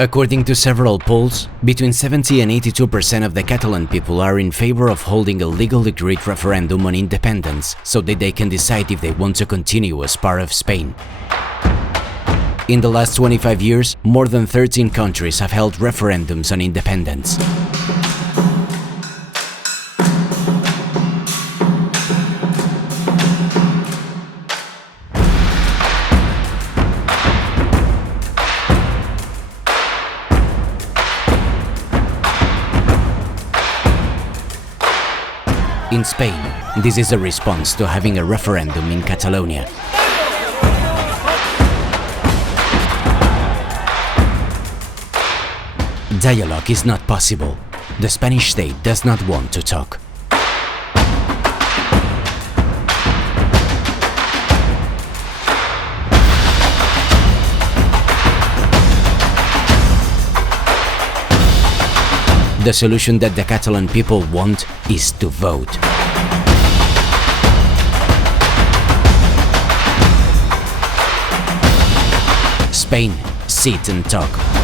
According to several polls, between 70 and 82% of the Catalan people are in favor of holding a legally agreed referendum on independence so that they can decide if they want to continue as part of Spain. In the last 25 years, more than 13 countries have held referendums on independence. In Spain, this is a response to having a referendum in Catalonia. Dialogue is not possible. The Spanish state does not want to talk. The solution that the Catalan people want is to vote. Spain, sit and talk.